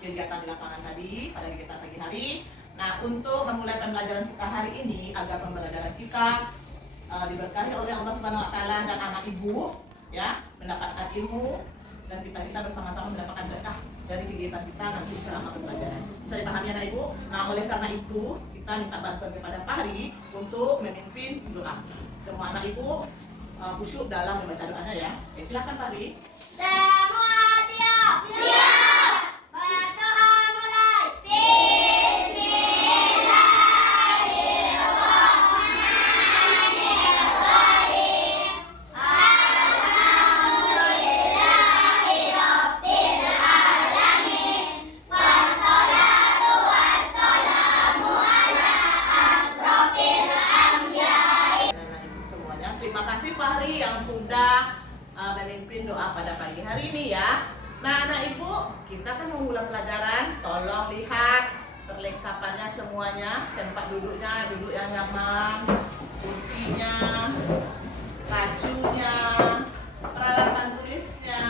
kegiatan di lapangan tadi pada kegiatan pagi hari. Nah, untuk memulai pembelajaran kita hari ini agar pembelajaran kita diberkahi oleh Allah Subhanahu wa taala dan anak ibu ya, mendapatkan ilmu dan kita bersama-sama mendapatkan berkah dari kegiatan kita nanti selama pembelajaran. Bisa dipahami anak ibu? Nah, oleh karena itu kita minta bantuan kepada Pak Hari untuk memimpin doa. Semua anak ibu khusyuk dalam membaca doanya ya. Oke, silakan Pak Hari. Semua siap. Siap. Berdoa mulai. Bismillahirrahmanirrahim. Alhamdulillahirabbil alamin. Wassalatu wassalamu ala asrofil anbiya'i. Anak ibu semuanya, terima kasih Pak Hari yang sudah memimpin doa pada pagi hari ini ya. Nah, anak ibu, kita kan mengulang pelajaran. Tolong lihat perlengkapannya semuanya, tempat duduknya, duduk yang nyaman, kursinya, bajunya, peralatan tulisnya.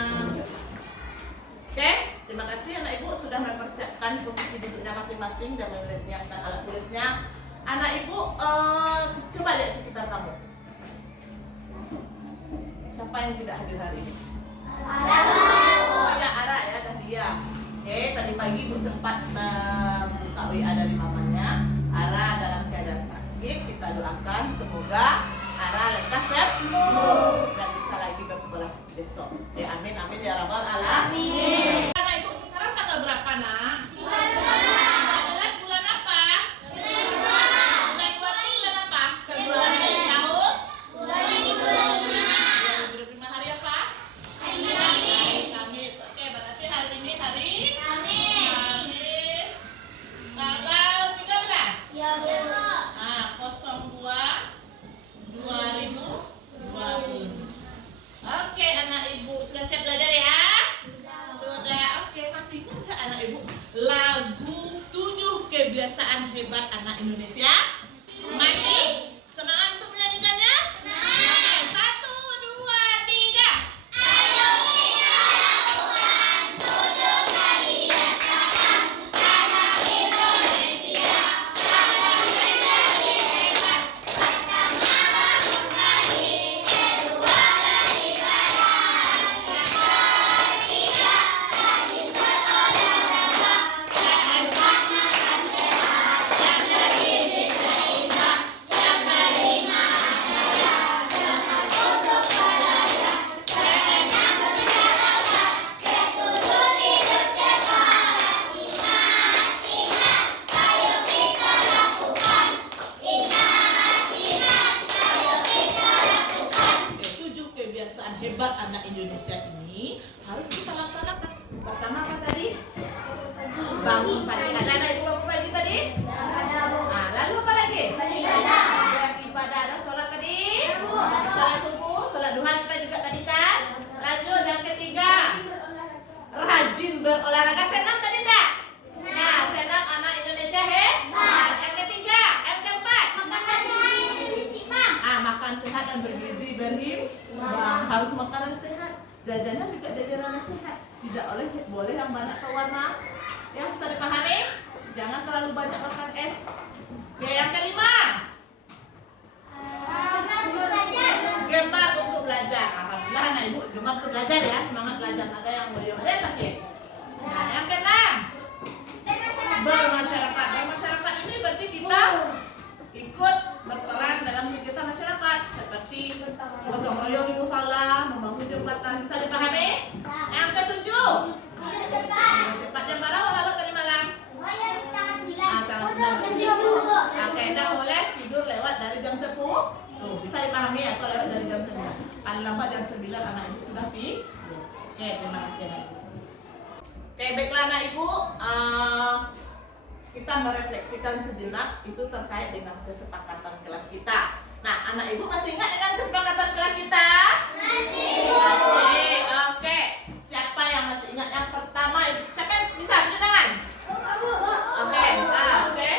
Oke, terima kasih anak ibu sudah mempersiapkan posisi duduknya masing-masing dan menyiapkan alat tulisnya. Anak ibu, coba lihat sekitar kamu. Siapa yang tidak hadir hari ini? Oh ya, Ara ya, dah dia. Oke, tadi pagi ibu sempat membuka WA dari mamanya. Ara dalam keadaan sakit, kita doakan semoga Ara lekas sembuh dan bisa lagi bersekolah besok. Ya, amin amin ya rabbal alamin. Anak ibu sekarang tanggal berapa nak? 13 bulan apa? Bulan 20 bulan apa? Februari tahun 2025 hari apa? Kamis. Oke, berarti hari ini hari Kamis tanggal 13. Nah, 02/2020. Oke, anak ibu sudah siap belajar ya? Sudah. Oke, masih ingat nggak anak ibu lagu 7 kebiasaan hebat anak Indonesia? Masih? Semangat untuk menyanyikannya? Oke, 1, 2, 3. Ayo kita lakukan 7 kebiasaan anak Indonesia agar menjadi hebat. Pertama, bangun pagi. Kedua, beribadah. Yang ketiga, rajin berolahraga. Keempat, makan sehat yang bergizi seimbang. Yang kelima adalah dengan untuk belajar. Keenam, berolahraga. Ketujuh, tidur cepat. Ingat, ayo kita lakukan. Ingat, ayo kita lakukan. Oke, 7 kebiasaan hebat anak Indonesia ini harus kita laksanakan. Pertama apa tadi? Bangun pagi. Ada anak ibu bangun pagi tadi? Nah, lalu apa lagi? Beribadah. Ada sholat tadi? Sholat subuh, sholat duha kita juga tadi kan? Lanjut yang ketiga, rajin berolahraga. Senam tadi enggak? Nah, senam anak Indonesia hebat. Yang ketiga, yang keempat, makan sehat dan bergizi berimbang. Harus makanan sehat. Jajanan juga jajanan sehat. Tidak boleh yang banyak pewarna. Ya, bisa dipahami? Jangan terlalu banyak makan es. Oke, yang kelima, gemar untuk belajar. Alhamdulillah anak ibu gemar untuk belajar ya. Semangat belajar. Ada yang belum ada yang sakit. Nah, yang keenam, bermasyarakat. Bermasyarakat ini berarti kita ikut berperan dalam kegiatan masyarakat seperti gotong royong di musala, membangun jembatan. Bisa dipahami? Yang ketujuh, cepat jam berapa lalu tadi malam? Setengah 9. Oke, tidak boleh tidur lewat dari jam 10. Tuh, bisa dipahami atau lewat dari jam 9. Paling lambat jam 9 anak ibu sudah tidur. Oke, terima kasih anak ibu. Oke, baiklah anak ibu. Kita merefleksikan sejenak itu terkait dengan kesepakatan kelas kita. Nah, anak ibu masih ingat dengan kesepakatan kelas kita? Masih. Oke. Siapa yang masih ingat yang pertama? Siapa yang bisa tunjuk tangan? Oke. Oke.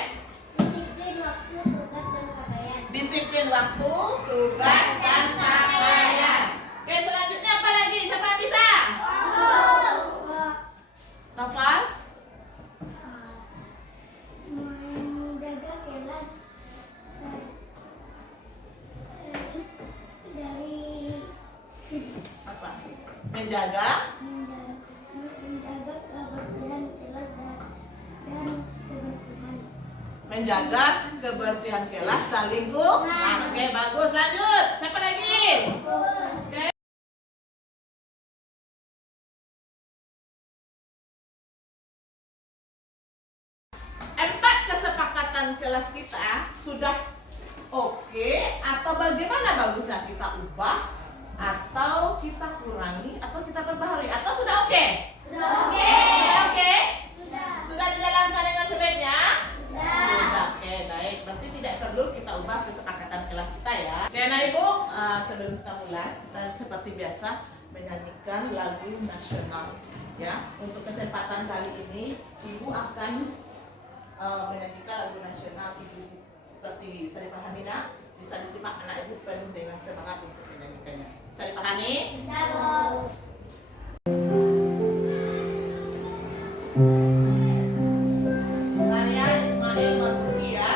Disiplin waktu, tugas, dan pakaian. Oke, selanjutnya apa lagi? Siapa yang bisa? Novel? menjaga kebersihan kelas dan kebersihan. menjaga kebersihan kelas dan lingkungan. Nah, oke, bagus. Lanjut. Siapa lagi? Oke. Empat kesepakatan kelas kita sudah oke atau bagaimana bagusnya kita ubah atau kita kurangi atau kita perbaharui atau sudah oke? Sudah oke? Sudah dijalankan dengan sebaiknya? Sudah. Oke, baik. Berarti tidak perlu kita ubah kesepakatan kelas kita ya. Oke, nah Ibu, sebelum kita mulai, dan seperti biasa menyanyikan lagu nasional ya. Untuk kesempatan kali ini, Ibu akan menyanyikan lagu nasional Ibu Pertiwi. Bisa dipahami nak? Bisa disimak anak Ibu penuh dengan semangat untuk menyanyikannya. Bisa dipahami? Bisa, Bu. Karya Ismail Marzuki ya.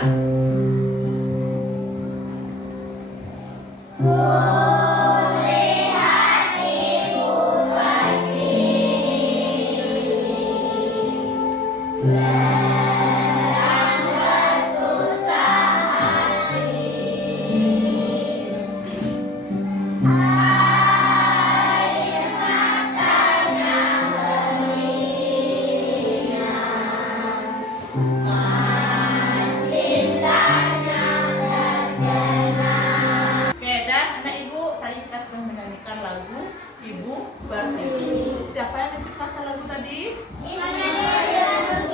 Oke, dan anak Ibu, tadi kita sudah menyanyikan lagu Ibu Pertiwi. Siapa yang menciptakan lagu tadi?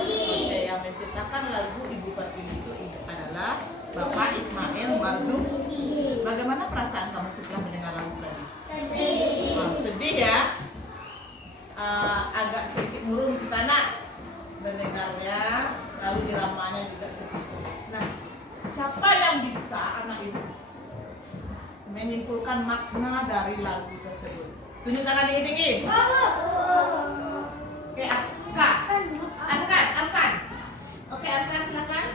Oke, yang menciptakan lagu Ibu Pertiwi itu adalah Bapak Ismail Marzuki. Bagaimana perasaan kamu setelah mendengar lagu tadi? Sedih ya? Agak sedikit murung kita nak mendengarnya, lalu iramanya juga sedikit. Nah, siapa yang bisa anak Ibu menyimpulkan makna dari lagu tersebut? Tunjuk tangan tinggi-tinggi. Oke, Arkan. Oke, Arkan silakan.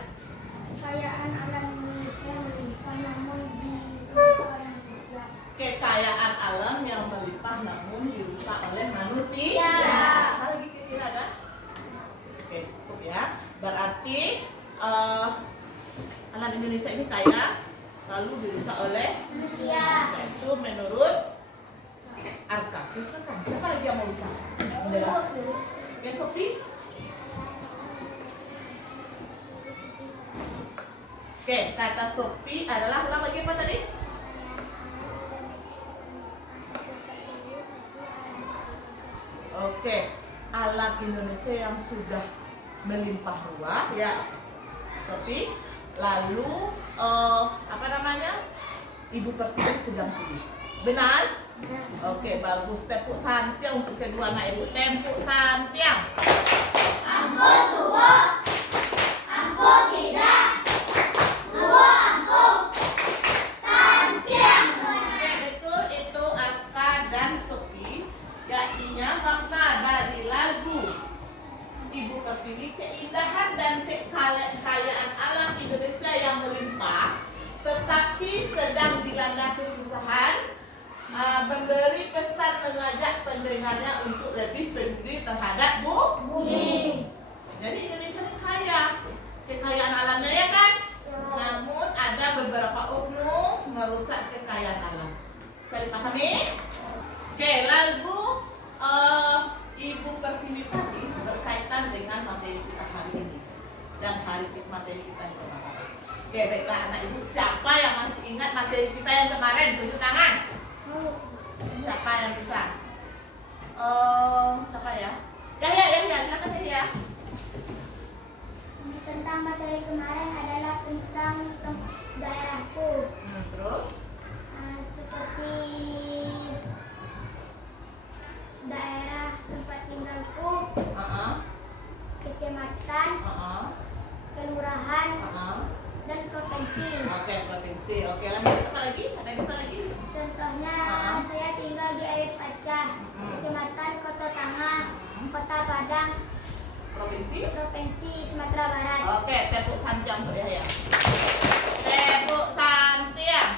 Kekayaan alam Indonesia melimpah namun dirusak oleh manusia. Kekayaan alam yang melimpah namun dirusak oleh manusia. Ya. Apa lagi kira-kira ada? Oke, cukup ya. Berarti alam Indonesia ini kaya lalu dirusak oleh Manusia. itu menurut Arka. Silakan. Siapa lagi yang mau bisa menjelaskan? Oke, Sophie. Oke, kata Sophie adalah ulang lagi apa tadi? Oke, alam Indonesia yang sudah melimpah ruah ya. Tapi lalu apa namanya? Ibu Pertiwi sedang sedih. Benar? Oke, bagus. Tepuk santiang untuk kedua anak Ibu. Tepuk santiang. Ampun suhu, ampun tidak, suhu ampun, santiang. Oke, betul itu Arka dan Sophie. Artinya makna dari lagu Ibu Pertiwi, keindahan dan kekayaan alam Indonesia yang melimpah, tetapi sedang dilanda kesusahan, memberi pesan mengajak pendengarnya untuk lebih peduli terhadap Bumi. Jadi Indonesia ini kaya, kekayaan alamnya ya kan? Namun ada beberapa oknum merusak kekayaan alam. Bisa dipahami? Oke, lagu Ibu Pertiwi tadi berkaitan dengan materi kita hari ini dan materi kita yang kemarin. Oke, baiklah anak Ibu, siapa yang masih ingat materi kita yang kemarin? Tunjuk tangan. Siapa yang bisa? Siapa ya? Ya, silakan ya. Tentang materi kemarin adalah tentang daerahku. Terus? Seperti daerah tempat tinggalku, kecamatan, kelurahan, dan provinsi. Oke, provinsi. Oke, lanjut apa lagi? Ada yang bisa lagi? Contohnya saya tinggal di Air Pacah, kecamatan Kota Tangah, Kota Padang, Provinsi? provinsi Sumatera Barat. Oke, tepuk santiang untuk Yahya. Tepuk santiang.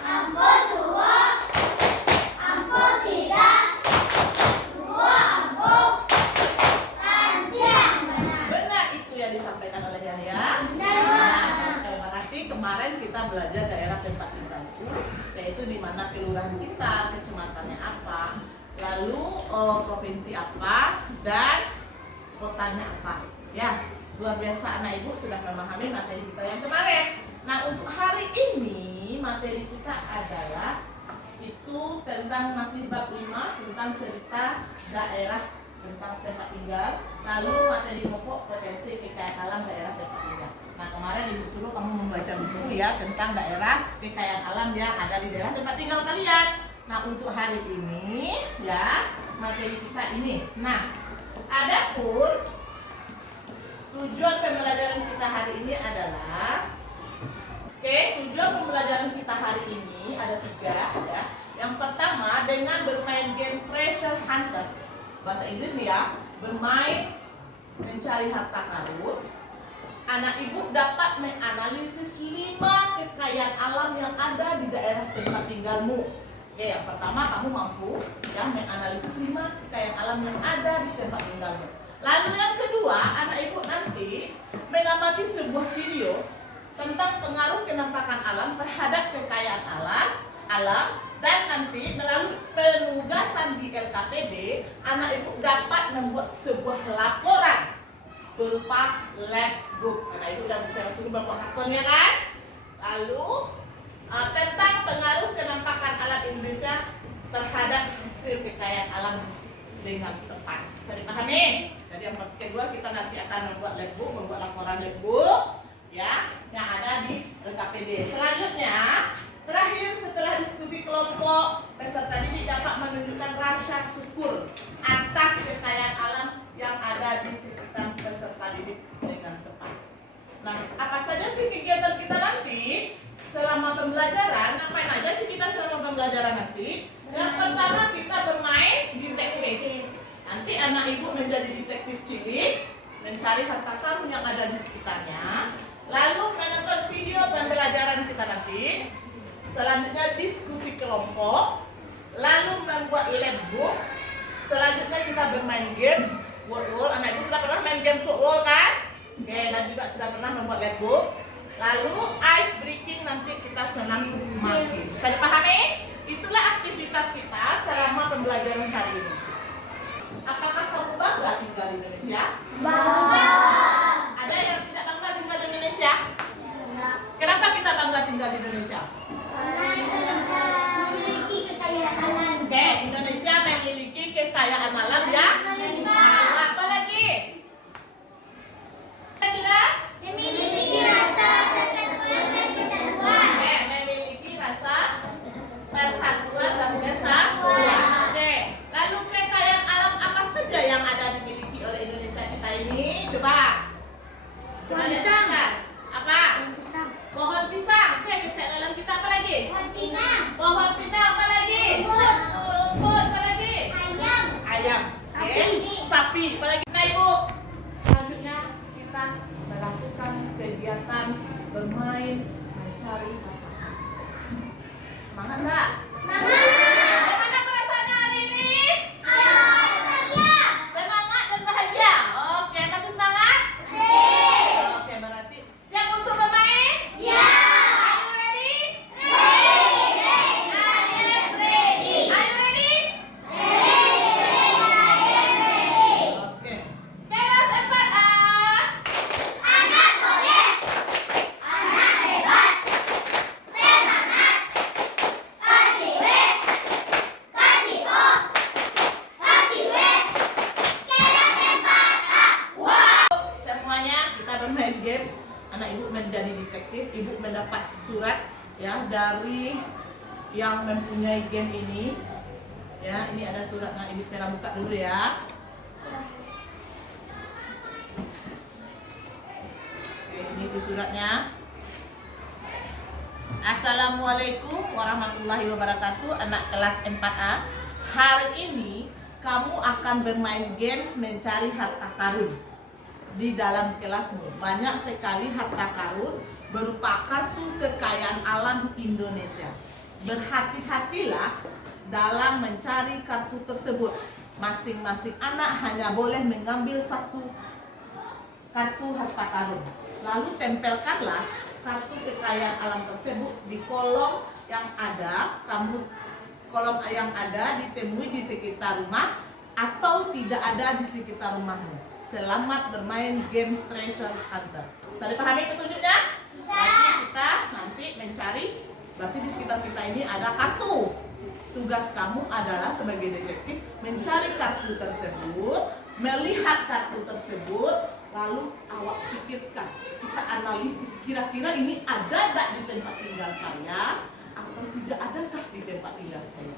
Ampun suhu, ampun tidak, belajar daerah tempat tinggalku, yaitu di mana kelurahan kita, kecamatannya apa, lalu provinsi apa, dan kotanya apa. Ya, luar biasa anak ibu sudah memahami materi kita yang kemarin. Nah, untuk hari ini materi kita adalah itu tentang masih bab 5 tentang cerita daerah tentang tempat tinggal, lalu materi pokok potensi kekayaan alam daerah tempat tinggal. Nah, kemarin ibu suruh kamu membaca buku ya tentang daerah kekayaan alam yang ada di daerah tempat tinggal kalian. Nah, untuk hari ini ya materi kita ini. Nah, adapun tujuan pembelajaran kita hari ini adalah tujuan pembelajaran kita hari ini ada 3 ya. Yang pertama dengan bermain game Treasure Hunter. Bahasa Inggris nih ya, bermain mencari harta karun. Anak ibu dapat menganalisis 5 kekayaan alam yang ada di daerah tempat tinggalmu. Oke, yang pertama kamu mampu ya menganalisis 5 kekayaan alam yang ada di tempat tinggalmu. Lalu yang kedua, anak ibu nanti mengamati sebuah video tentang pengaruh penampakan alam terhadap kekayaan alam, dan nanti melalui penugasan di LKPD, anak ibu dapat membuat sebuah laporan berupa lab book. Anak ibu udah buka suruh bapak kartonnya kan? Lalu tentang pengaruh penampakan alam Indonesia terhadap hasil kekayaan alam dengan tepat. Bisa dipahami? Jadi yang kedua kita nanti akan membuat lab book, membuat laporan lab book ya yang ada di LKPD. Selanjutnya, terakhir setelah diskusi kelompok, peserta didik dapat menunjukkan rasa syukur atas kekayaan alam yang ada di sekitar peserta didik dengan tepat. Nah, apa saja sih kegiatan kita nanti selama pembelajaran? Ngapain aja sih kita selama pembelajaran nanti? Yang pertama kita bermain detektif. Nanti anak ibu menjadi detektif cilik, mencari harta karun yang ada di sekitarnya. Lalu menonton video pembelajaran kita nanti. Selanjutnya diskusi kelompok. Lalu membuat lab book. Selanjutnya kita bermain games word. Anak ibu sudah pernah main games word kan? Oke, dan juga sudah pernah membuat lab book. Lalu ice breaking nanti kita senam makin. Bisa dipahami? Itulah aktivitas kita selama pembelajaran hari ini. Apakah kamu bangga tinggal di Indonesia? Bangga. Ada yang tidak bangga tinggal di Indonesia? Kenapa kita bangga tinggal di Indonesia? Karena Indonesia memiliki kekayaan alam. Oke, Indonesia memiliki kekayaan alam yang Melimpah. apa lagi? Kira-kira? Memiliki rasa persatuan dan kesatuan. Oke, memiliki rasa persatuan dan kesatuan. Oke, lalu kekayaan alam apa saja yang ada dimiliki oleh Indonesia kita ini? Coba lihat Pisang. sebentar. Apa? Pisang. Pohon pisang. Oke, kekayaan alam kita apa lagi? Pohon pinang. Pohon pinang apa lagi? Rumput. Rumput apa lagi? Ayam. Ayam. Oke. Sapi. Sapi apa lagi? Nah, Ibu. Selanjutnya kita melakukan kegiatan bermain mencari harta. Semangat enggak? Semangat. Bagaimana perasaannya hari ini? Bahagia. Semangat dan bahagia. Oke, masih semangat? Oke, berarti siap untuk bermain? Siap. Are you ready? Ready. I am ready. Are you ready? Oke. Kelas 4A. Anak soleh. Anak hebat. Semangat. Pasiwe. Pasiko. Pasiwe. Kelas 4A. Semuanya kita bermain game. Anak ibu menjadi detektif, ibu mendapat surat ya dari yang mempunyai game ini. Ya, ini ada surat. Nah, ibu pernah buka dulu ya. Oke, ini si suratnya. Assalamualaikum warahmatullahi wabarakatuh. Anak kelas 4A. Hari ini kamu akan bermain games mencari harta karun di dalam kelasmu. Banyak sekali harta karun berupa kartu kekayaan alam Indonesia. Berhati-hatilah dalam mencari kartu tersebut. Masing-masing anak hanya boleh mengambil satu kartu harta karun. Lalu tempelkanlah kartu kekayaan alam tersebut di kolom yang ada, kolom yang ada ditemui di sekitar rumah atau tidak ada di sekitar rumahmu. Selamat bermain game Treasure Hunter. Bisa dipahami petunjuknya? Berarti kita nanti mencari, berarti di sekitar kita ini ada kartu. Tugas kamu adalah sebagai detektif mencari kartu tersebut, melihat kartu tersebut, lalu awak pikirkan, kita analisis kira-kira ini ada tak di tempat tinggal saya atau tidak adakah di tempat tinggal saya,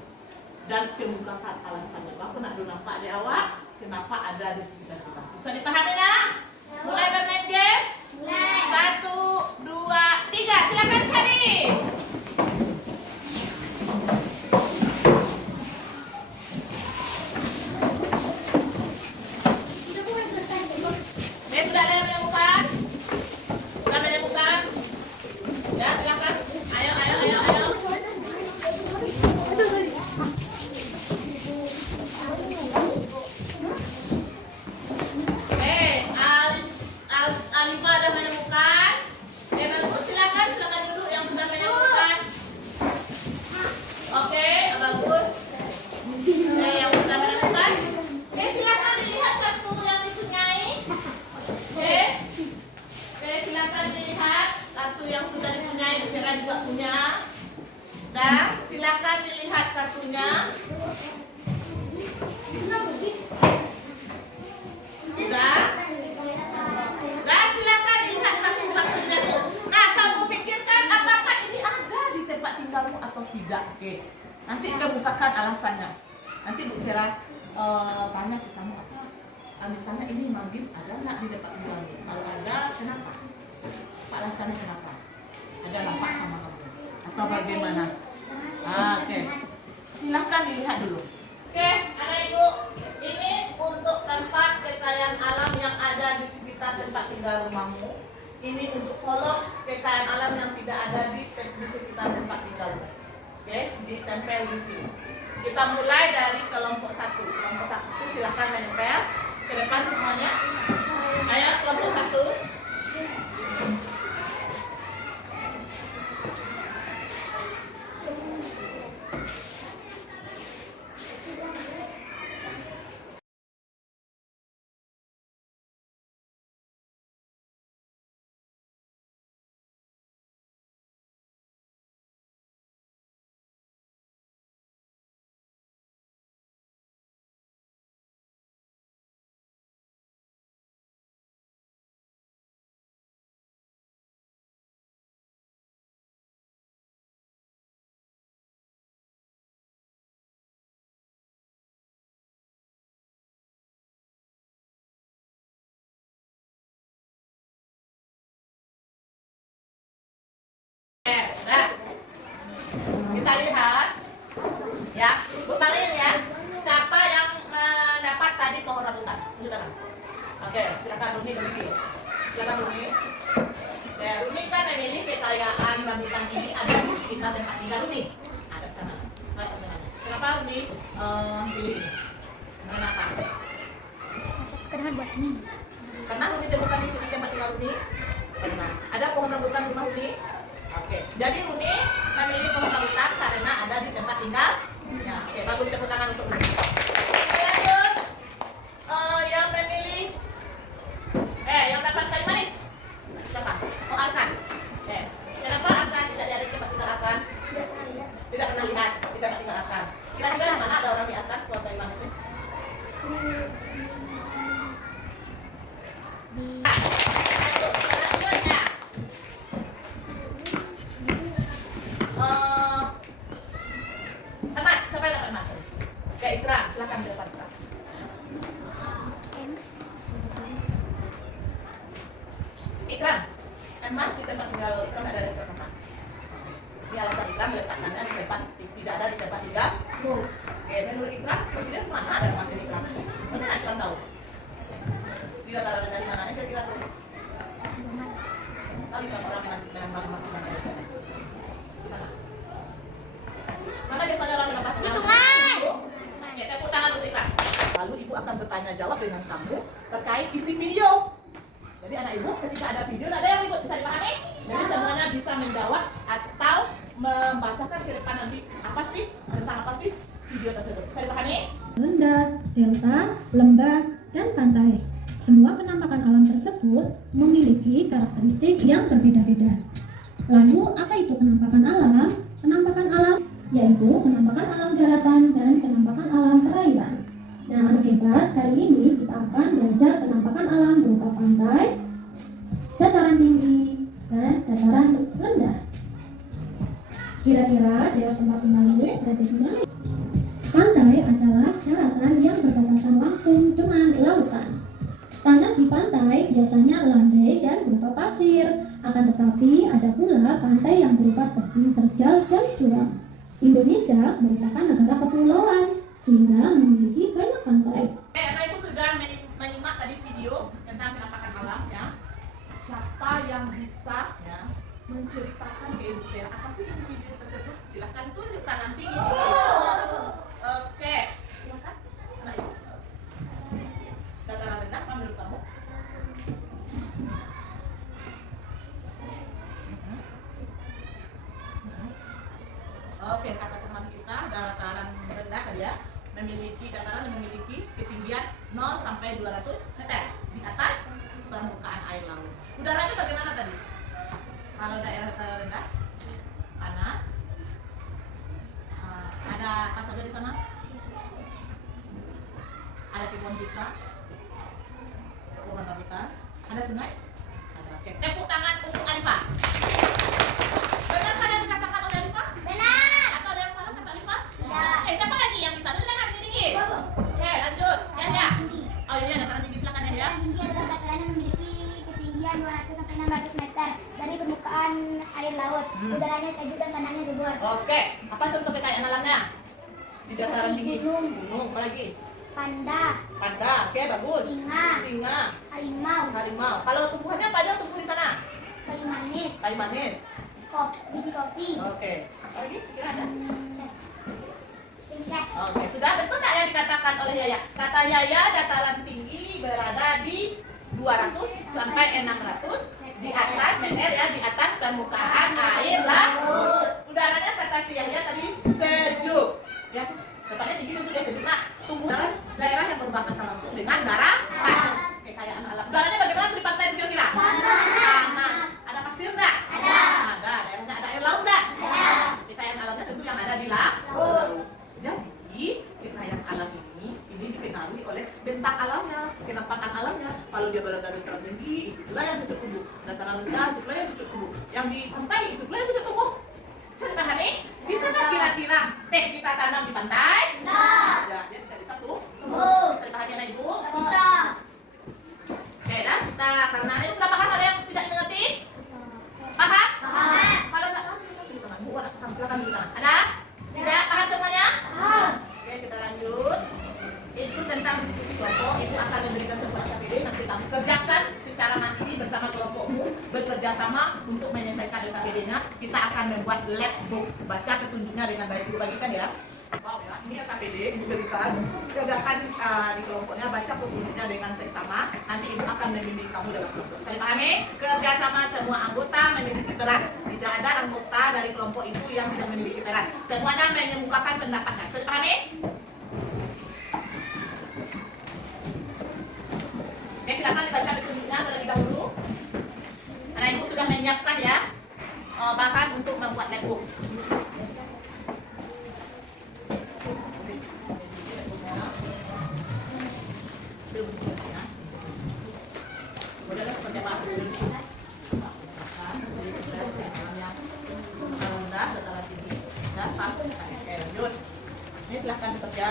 dan kemukakan alasannya. Bapak nak nampak di awak kenapa ada di sekitar kita. Bisa dipahami nak? Mulai bermain game? Mulai. 1, 2, 3, silakan cari. Sudah ada yang menemukan? Sudah menemukan? Ya, silakan. Ayo. Alifa ada menemukan? Bagus, silakan duduk yang sudah menemukan. Oke, bagus. Yang sudah menemukan? Silakan dilihat kartu yang dipunyai. Silakan dilihat kartu yang sudah dipunyai. Vera juga punya. Dan silakan dilihat kartunya. Sudah? Nah, silakan dilihat kartu-kartunya tuh. Nah, kamu pikirkan apakah ini ada di tempat tinggalmu atau tidak. Oke. Nanti kemukakan alasannya. Nanti Bu Vera tanya ke kamu apa? Misalnya ini manggis ada nggak di tempat tinggalmu? Kalau ada, kenapa? Apa alasannya kenapa? Ada nampak sama kamu? Atau bagaimana? Oke. Silakan dilihat dulu. Oke, anak ibu, ini untuk tempat kekayaan alam yang ada di sekitar tempat tinggal rumahmu. Ini untuk kolom kekayaan alam yang tidak ada di sekitar tempat tinggalmu. Oke, ditempel di sini. Kita mulai dari kelompok 1. Kelompok 1 silakan menempel ke depan semuanya. Ayo kelompok 1. Kita lihat ya, Bu Malin ya. Siapa yang mendapat tadi pohon rambutan? Oke, silakan Rumi berdiri. Silakan Rumi. Ya, Rumi kan memilih kekayaan rambutan ini ada di sekitar tempat tinggal Rumi. Ada di sana. Kenapa Rumi pilih ini? Kenapa? Karena buat ini. Karena Rumi temukan di tempat tinggal Rumi. Karena ada pohon rambutan rumah Rumi. Oke, jadi Rumi memilih pohon rambutan karena ada di tempat tinggal. Ya, oke, bagus, tepuk tangan untuk Rumi. Lanjut, yang memilih, yang dapat kayu manis. Siapa? Oh, Arkan. Kenapa Arkan tidak ada di tempat tinggal Arkan? Tidak pernah lihat di tempat tinggal Arkan. Kira-kira di mana ada orang di Arkan buat kayu manisnya? Emas, siapa yang dapat emas? Ya, Ikra, silakan dapat Ikra. Ikram, emas di tempat tinggal Ikram ada di tempat. Di alasan Ikram meletakkannya di tempat tidak ada di tempat tinggal. Oke, menurut Ikram, kemudian mana ada emas di Ikram? Bagaimana Ikram tahu? Dia taruh dari mana? Kira-kira tuh? Tahu Ikram orang menambang emas dari sana? Mana? Mana biasanya orang menambang emas? Di sungai. Ya, tepuk tangan untuk Ikram. Lalu ibu akan bertanya jawab dengan kamu terkait isi video. Jadi anak ibu ketika ada video ada yang ribut bisa dipahami. Jadi semuanya bisa menjawab atau membacakan ke depan nanti apa sih tentang apa sih video tersebut. Bisa dipahami? Rendah, delta, lembah, dan pantai. Semua penampakan alam tersebut memiliki karakteristik yang berbeda-beda. Lalu, apa itu penampakan alam? Penampakan alam yaitu penampakan alam daratan dan penampakan alam perairan. Nah, anak hebat, kali ini kita akan belajar penampakan alam berupa pantai, dataran tinggi, dan dataran rendah. Kira-kira daerah tempat tinggalmu berada di mana? Pantai adalah daratan yang berbatasan langsung dengan lautan. Tanah di pantai biasanya landai dan berupa pasir, akan tetapi ada pula pantai yang berupa tebing terjal dan curam. Indonesia merupakan negara kepulauan, sehingga memiliki banyak pantai. Anak ibu sudah menyimak tadi video tentang penampakan alam ya. Siapa yang bisa ya menceritakan ke ibu saya apa sih isi video tersebut? Silahkan tunjuk tangan tinggi. Oke, silakan anak ibu. Dataran rendah apa menurut kamu? Oke, kata teman kita dataran rendah tadi ya memiliki dataran yang memiliki ketinggian 0 sampai 200 meter di atas permukaan air laut. Udaranya bagaimana tadi? Kalau daerah dataran rendah panas, ada apa saja di sana? Ada pohon pisang, pohon rambutan, ada sungai, ada. Oke, tepuk tangan untuk Alifah. Benarkah yang dikatakan oleh Alifah? Benar. Atau ada yang salah kata Alifah? Ya. Siapa lagi yang bisa? Tunjuk tangan tinggi. Oke, lanjut. Ya. Tinggi. Oh ini dataran tinggi, silakan ya. Dataran tinggi adalah dataran yang memiliki ketinggian 200 sampai 600 meter dari permukaan air laut. Udaranya sejuk dan tanahnya subur. Oke, apa contoh kekayaan alamnya? Di dataran tinggi. Gunung. Gunung, apa lagi? Panda, Panda, oke bagus. Singa, harimau, harimau. Kalau tumbuhannya apa aja tumbuh di sana? kayu manis, Kayu manis. biji kopi. Oke. Apa lagi? Kira ada? Singkat. Oke, sudah betul nggak yang dikatakan oleh Yaya? Kata Yaya dataran tinggi berada di 200 sampai 600 di atas meter ya, di atas permukaan air laut. Udaranya kata si Yaya tadi sejuk. Ya, tempatnya tinggi tentu dia sejuk. Nah, tumbuhan daerah yang berbatasan langsung dengan daratan. Kekayaan alam. Udaranya bagaimana di pantai kira-kira? Panas. Ada pasir nggak? Ada. Daerahnya ada air laut nggak? Ada. Kekayaan alamnya tentu yang ada di laut. Jadi kekayaan alam ini dipengaruhi oleh bentang alamnya, kenampakan alamnya. Kalau dia berada di dataran tinggi, itulah yang cocok tumbuh. Dataran rendah, itulah yang cocok tumbuh. Yang di pantai, itulah yang cocok tumbuh. Bisa dipahami? Bisa nggak kira-kira teh kita tanam di pantai? Ya, dia tidak bisa tuh. Bisa dipahami anak ibu? Bisa. Oke, dah kita karena anak ibu sudah paham, ada yang tidak mengerti? Paham? Kalau tidak paham silakan tulis tangan. Bu, silakan tulis tangan. Ada? Tidak paham semuanya? Oke, kita lanjut. Itu tentang diskusi kelompok. Ibu akan memberikan sebuah KPD, nanti kamu kerjakan secara mandiri bersama kelompokmu, bekerja sama untuk menyelesaikan KPD-nya. Kita akan membuat lab book, baca petunjuknya dengan baik. Ibu bagikan ya. Wow ya, ini KPD Ibu berikan. Kerjakan di kelompoknya, baca petunjuknya dengan seksama. Nanti Ibu akan membimbing kamu dalam kelompok. Saya pahami? Kerjasama semua anggota memiliki peran. Tidak ada anggota dari kelompok itu yang tidak memiliki peran. Semuanya mengemukakan pendapatnya. Saya pahami? Oke, silakan dibaca petunjuknya terlebih dahulu. Karena Ibu sudah menyiapkan ya bahan untuk membuat labbook. Ini silahkan bekerja.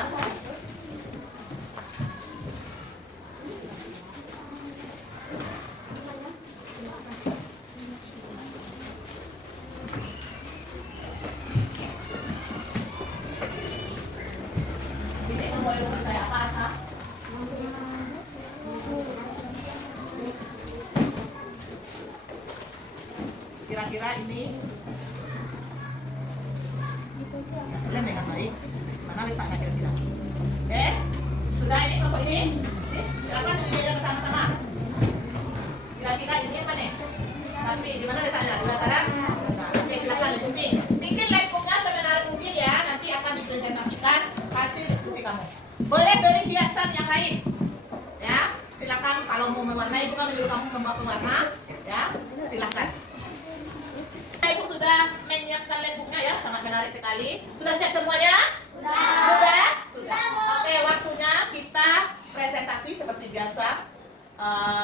Kira-kira ini lem dengan baik. Mana letaknya kira-kira? Oke, sudah ini kelompok ini. Berapa sendiri bersama-sama? Kira-kira Tapi di mana letaknya? Di dataran rendah. Oke, silakan digunting. Bikin lepungnya semenarik mungkin ya. Nanti akan dipresentasikan hasil diskusi kamu. Boleh beri hiasan yang lain. Ya, silakan kalau mau mewarnai, ibu kan menyuruh kamu membawa pewarna. Ya, silakan. Ibu sudah menyiapkan lepungnya ya, sangat menarik sekali. Sudah siap semuanya? Sudah? Sudah. Oke, waktunya kita presentasi seperti biasa.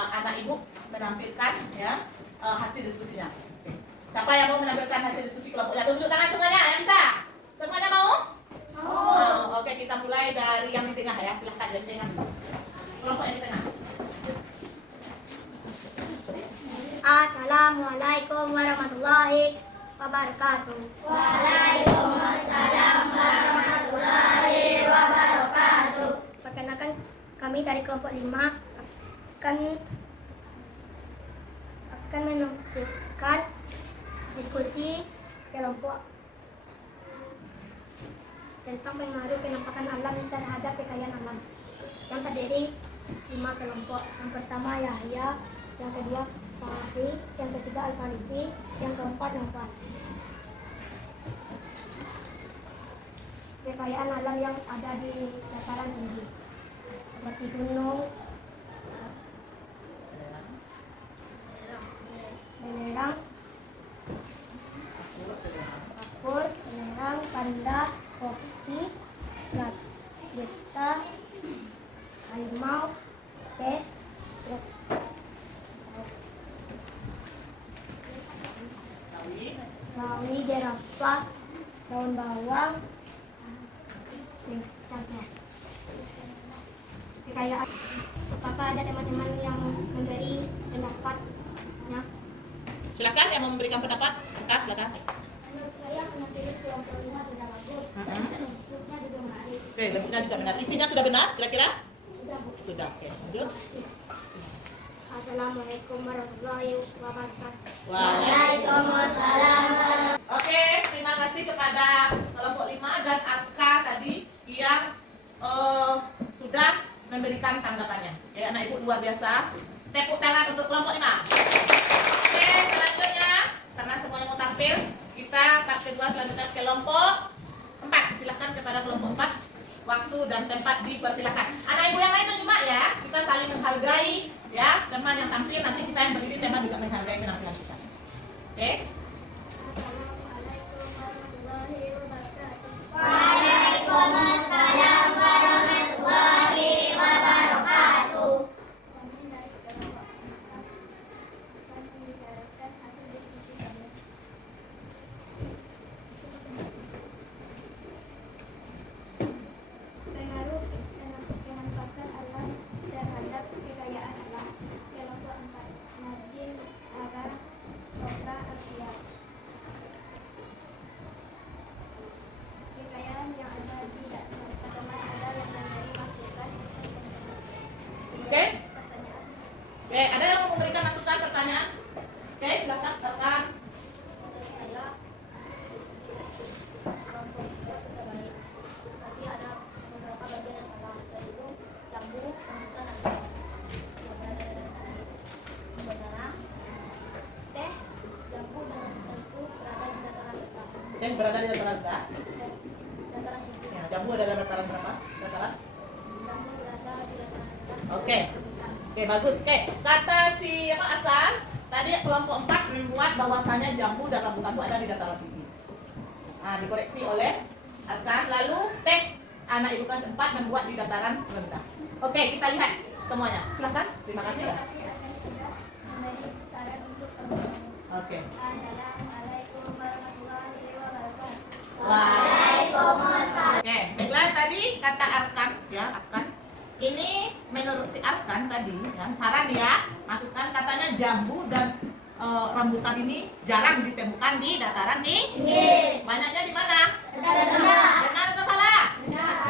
Anak ibu menampilkan ya hasil diskusinya. Oke. Siapa yang mau menampilkan hasil diskusi kelompoknya? Tunjuk tangan semuanya, yang bisa? Semuanya mau? Mau. Oke, kita mulai dari yang di tengah ya. Silakan yang di tengah. Kelompok yang di tengah. Assalamualaikum warahmatullahi wabarakatuh. Waalaikumsalam warahmatullahi wabarakatuh. Perkenalkan, kami dari kelompok 5 akan menampilkan diskusi kelompok tentang pengaruh penampakan alam terhadap kekayaan alam yang terdiri 5 kelompok. Yang pertama Yahya, yang kedua Fahri, yang ketiga Al-Khalifi, yang keempat Nafal. Kekayaan alam yang ada di dataran tinggi seperti gunung, belerang, kapur, belerang, panda, koki, geta, harimau, teh, sawi, jerapah, daun bawang, contoh. Kekayaan. Apakah ada teman-teman yang memberi pendapatnya? Silakan yang memberikan pendapat. Silakan. Menurut saya penampilan kelompok 5 sudah bagus. Bentuknya juga menarik. Oke, bentuknya juga benar. Isinya sudah benar kira-kira? Sudah, Bu. Sudah. Oke, lanjut. Assalamualaikum warahmatullahi wabarakatuh. Waalaikumsalam. Oke, terima kasih kepada kelompok 5 dan Arka tadi yang sudah memberikan tanggapannya. Ya, anak ibu luar biasa. Tepuk tangan untuk kelompok 5. Oke, selanjutnya karena semuanya mau tampil, kita tahap kedua selanjutnya kelompok 4. Silakan kepada kelompok 4. Waktu dan tempat dipersilakan. Anak ibu yang lain menyimak ya. Kita saling menghargai ya teman yang tampil. Nanti kita yang berdiri teman juga menghargai penampilan kita. Oke. Assalamualaikum warahmatullahi wabarakatuh. Waalaikumsalam warahmatullahi wabarakatuh. Kami dari kelompok 4 akan membicarakan hasil diskusi kami. Pengaruh penampakan alam terhadap kekayaan alam. Kelompok 4. Najib, Ara, Sokra, Asia. Kekayaan yang ada di teman ada yang memberi masukan. Oke. Pertanyaan. Oke, ada yang mau memberikan masukan pertanyaan? Oke, silakan. Silakan. Menurut saya kelompok kita sudah baik, tapi ada beberapa bagian yang salah, yaitu jambu, rambutan, dan yang berada di sana. Kebenaran, teh, jambu, dan rambutan itu berada di dataran rendah. Yang berada di dataran rendah. Dataran tinggi. Ya, jambu ada dataran berapa? Dataran? Jambu berada di dataran rendah. Oke. Oke, bagus. Oke, kata si apa Akan? Tadi kelompok 4 membuat bahwasanya jambu dan rambutan itu ada di dataran tinggi. Nah, dikoreksi oleh Akan. Lalu teh anak ibu kelas 4 membuat di dataran rendah. Oke, kita lihat semuanya. Silakan. Terima kasih ya. Terima kasih akan sudah memberi saran untuk teman-teman. Oke. Assalamualaikum warahmatullahi wabarakatuh. Waalaikumsalam. Oke, baiklah tadi kata Arkan ya, Arkan. Ini menurut si Arkan tadi ya, saran ya, masukan katanya jambu dan rambutan ini jarang ditemukan di dataran tinggi. Banyaknya di mana? Benar atau salah?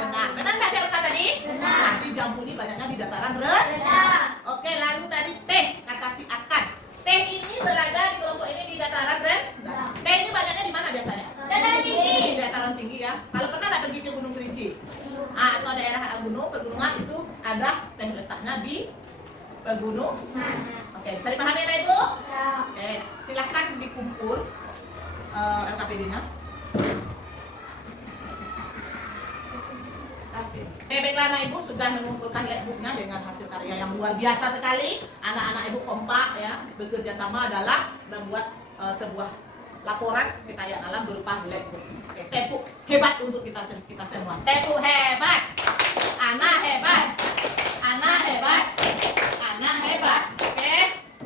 Benar. Benar nggak si Arkan tadi? Benar. Nanti jambu ini banyaknya di dataran rendah. Oke, lalu tadi teh kata si Arkan. Teh ini berada di kelompok ini di dataran rendah. Teh ini banyaknya di mana biasanya? Dataran tinggi. Di dataran tinggi ya. Kalau pernah nggak pergi ke Gunung Kerinci? Atau daerah gunung, pegunungan itu ada teh letaknya di pegunungan. Oke, bisa dipahami ya Ibu? Ya. Oke, silahkan dikumpul LKPD-nya. Baiklah anak Ibu sudah mengumpulkan labbooknya dengan hasil karya yang luar biasa sekali. Anak-anak Ibu kompak ya, bekerja sama adalah membuat sebuah laporan kekayaan alam berupa labbook. Oke, tepuk hebat untuk kita semua. Tepuk hebat. Anak hebat. Anak hebat. Anak hebat. Oke.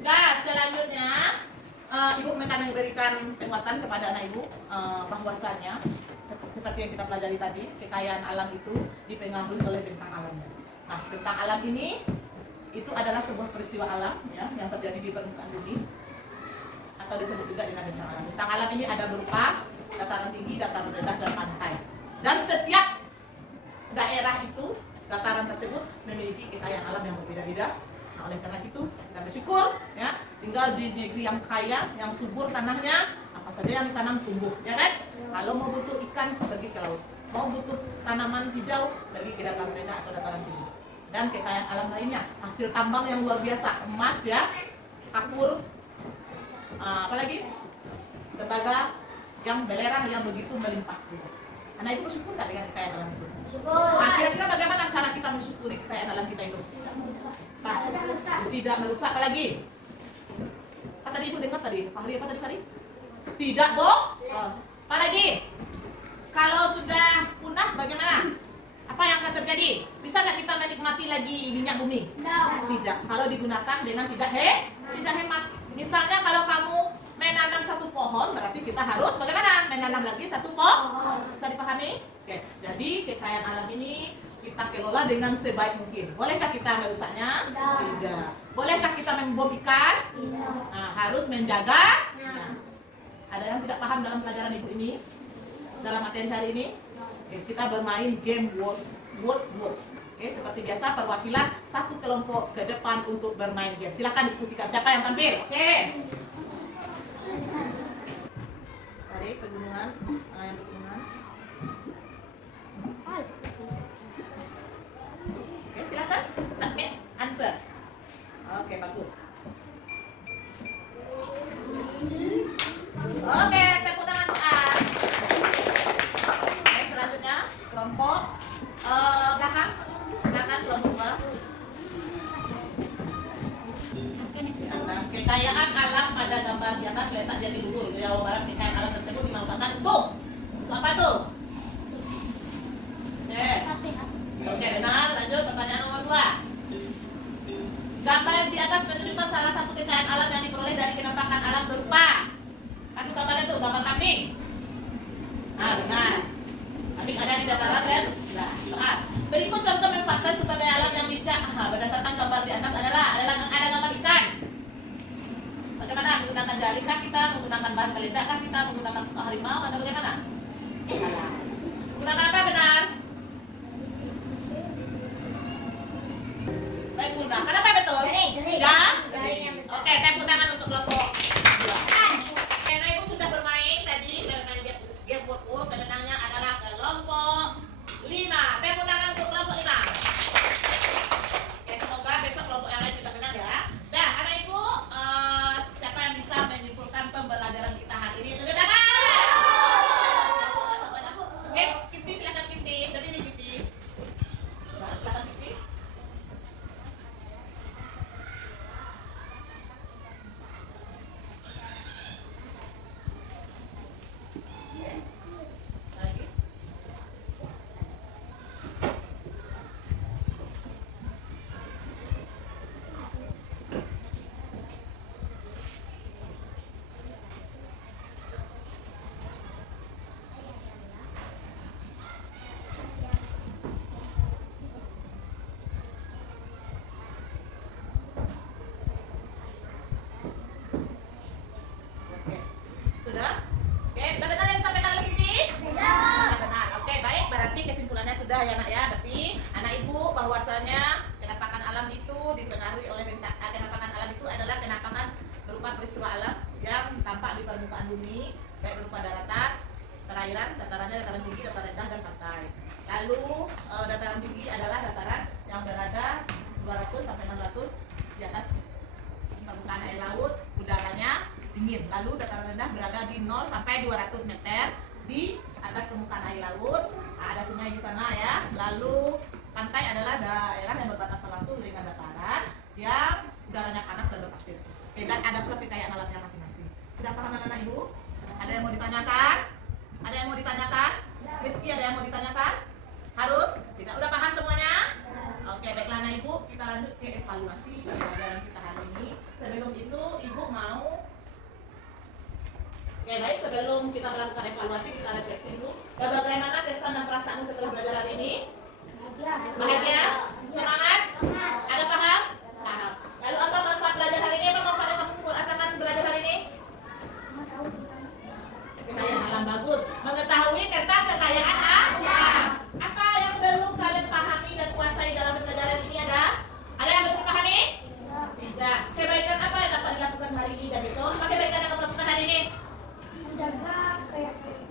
Nah, selanjutnya Ibu akan memberikan penguatan kepada anak Ibu bahwasanya seperti yang kita pelajari tadi, kekayaan alam itu dipengaruhi oleh bentang alamnya. Nah, bentang alam ini itu adalah sebuah peristiwa alam ya, yang terjadi di permukaan bumi atau disebut juga dengan bentang alam. Bentang alam ini ada berupa dataran tinggi, dataran rendah, dan pantai. Dan setiap daerah itu, dataran tersebut memiliki kekayaan alam yang berbeda-beda. Nah, oleh karena itu kita bersyukur ya, tinggal di negeri yang kaya, yang subur tanahnya, apa saja yang ditanam tumbuh, ya kan? Kalau mau butuh ikan, pergi ke laut. Mau butuh tanaman hijau, pergi ke dataran rendah atau dataran tinggi. Dan kekayaan alam lainnya, hasil tambang yang luar biasa, emas ya, kapur, apalagi tembaga yang belerang yang begitu melimpah. Anak Ibu bersyukur nggak dengan kekayaan alam itu? Nah, kira-kira bagaimana cara kita mensyukuri kekayaan alam kita itu? Tidak merusak, apalagi? Apa tadi Ibu dengar tadi? Fahri apa tadi? Tidak boros. Apalagi? Kalau sudah punah bagaimana? Apa yang akan terjadi? Bisa nggak kita menikmati lagi minyak bumi? Tidak. Kalau digunakan dengan tidak hemat. Misalnya kalau kamu menanam satu pohon, berarti kita harus bagaimana? Menanam lagi satu pohon. Bisa dipahami? Oke. Jadi kekayaan alam ini kita kelola dengan sebaik mungkin. Bolehkah kita merusaknya? Tidak. Bolehkah kita membom ikan? Tidak. Nah, harus menjaga. Nah, ada yang tidak paham dalam pelajaran Ibu ini? Dalam materi hari ini? Oke, kita bermain game word. Oke, seperti biasa perwakilan satu kelompok ke depan untuk bermain game. Silakan diskusikan siapa yang tampil. Oke. Tadi pegunungan, yang pegunungan. Oke, silakan submit answer. Oke, bagus. Oke, tepuk tangan A. Oke, selanjutnya kelompok belakang kelompok B. Kekayaan alam pada gambar di atas letak jadi luhur Jawa Barat. Kekayaan alam tersebut dimanfaatkan untuk apa tuh? Oke, benar. Lanjut pertanyaan nomor 2. Gambar di atas menunjukkan salah satu kekayaan alam yang diperoleh dari kenampakan alam berupa satu gambarnya tuh gambar kambing. Nah, benar. Kambing ada di dataran dan soal. Berikut contoh memanfaatkan sumber daya alam yang bijak. Berdasarkan gambar di atas ada gambar ikan. Bagaimana menggunakan jari kah kita, menggunakan bahan peledak kah kita, menggunakan harimau atau bagaimana? Salah. Menggunakan apa benar? Baik, menggunakan apa betul? Jaring. Oke, tepuk tangan untuk kelompok 2. Oke, nah Ibu sudah bermain tadi bermain game word. Pemenangnya adalah kelompok 5. Tepuk tangan untuk kelompok 5. Oke, semoga besok kelompok yang lain juga menang ya. Dah, anak Ibu, siapa yang bisa menyimpulkan pembelajaran kita hari ini? Tepuk tangan. Oke, Kiti silakan Kiti. Dari ini Kiti. Silakan Kiti. Lagi. Oke. Sudah? Oke, sudah benar yang disampaikan oleh Kiti? Sudah benar. Oke, baik. Berarti kesimpulannya sudah ya nak ya. Berarti anak Ibu bahwasanya kenampakan alam itu dipengaruhi oleh kenampakan alam itu adalah kenampakan berupa peristiwa alam yang tampak di permukaan bumi, baik berupa daratan, perairan, datarannya dataran tinggi, dataran rendah, dan pantai. Lalu dataran tinggi adalah dataran yang berada 200 sampai 600 di atas permukaan dingin. Lalu dataran rendah berada di 0 sampai 200 meter di atas permukaan air laut. Ada sungai di sana ya. Lalu pantai adalah daerah yang berbatasan langsung dengan dataran yang udaranya panas dan berpasir. Oke, dan ada pula kekayaan alamnya masing-masing. Sudah paham anak-anak ibu? Ada yang mau ditanyakan? Ada yang mau ditanyakan? Rizky, ada yang mau ditanyakan? Harun? Tidak? Udah paham semuanya? Oke, baiklah anak ibu, kita lanjut ke evaluasi pelajaran kita hari ini. Sebelum itu, ibu mau Oke, baik, sebelum kita melakukan evaluasi, kita refleksi dulu. Bagaimana kesan dan perasaanmu setelah belajar hari ini? Bahagia? Semangat? Ada paham? Paham. Lalu apa manfaat belajar hari ini? Apa manfaat yang kamu rasakan belajar hari ini? Kekayaan alam bagus. Mengetahui tentang kekayaan alam. Apa yang perlu kalian pahami dan kuasai dalam pembelajaran ini ada? Ada yang belum dipahami? Tidak. Kebaikan apa yang dapat dilakukan hari ini dan besok? Apa kebaikan yang kamu lakukan hari ini? Menjaga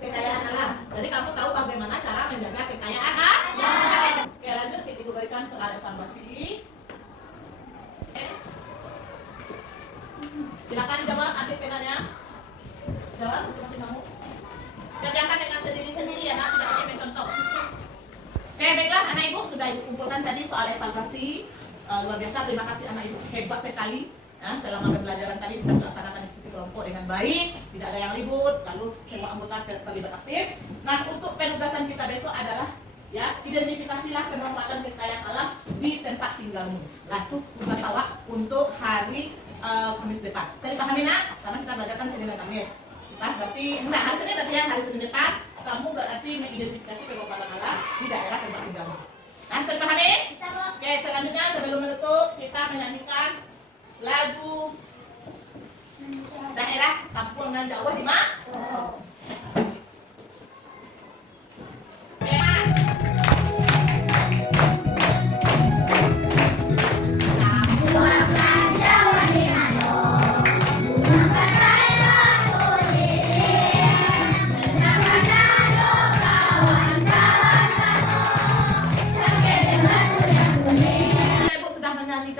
Kekayaan alam. Jadi kamu tahu bagaimana cara menjaga kekayaan alam. Oke, lanjut kita berikan soal evaluasi. Silakan dijawab, ambil penanya. Jawab, masih kamu. Kerjakan dengan sendiri-sendiri ya, nak, tidak pakai mencontoh. Oke, baiklah anak ibu sudah ibu kumpulkan tadi soal evaluasi. Luar biasa, terima kasih anak ibu, hebat sekali. Nah, selama pembelajaran tadi sudah melaksanakan diskusi kelompok dengan baik, tidak ada yang ribut, lalu semua anggota terlibat aktif. Nah, untuk penugasan kita besok adalah ya, identifikasilah pemanfaatan kekayaan alam di tempat tinggalmu. Lah, itu tugas awak untuk hari Kamis depan. Saya dipahami nak? Karena kita belajarkan Senin dan Kamis. Pas berarti enggak hari Senin nanti ya, hari Senin depan kamu berarti mengidentifikasi pemanfaatan alam di daerah tempat tinggalmu. Nah, saya dipahami? Oke, selanjutnya sebelum menutup kita menyanyikan lagu daerah kampung nan dakwah di mana?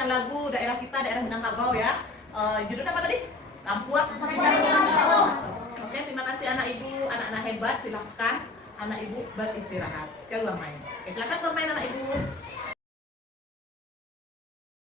Lagu daerah kita, daerah Minangkabau ya. Judulnya apa tadi? Kampuat. Oke, terima kasih anak ibu, anak-anak hebat. Silahkan anak ibu beristirahat, keluar main. Oke, silakan bermain anak ibu.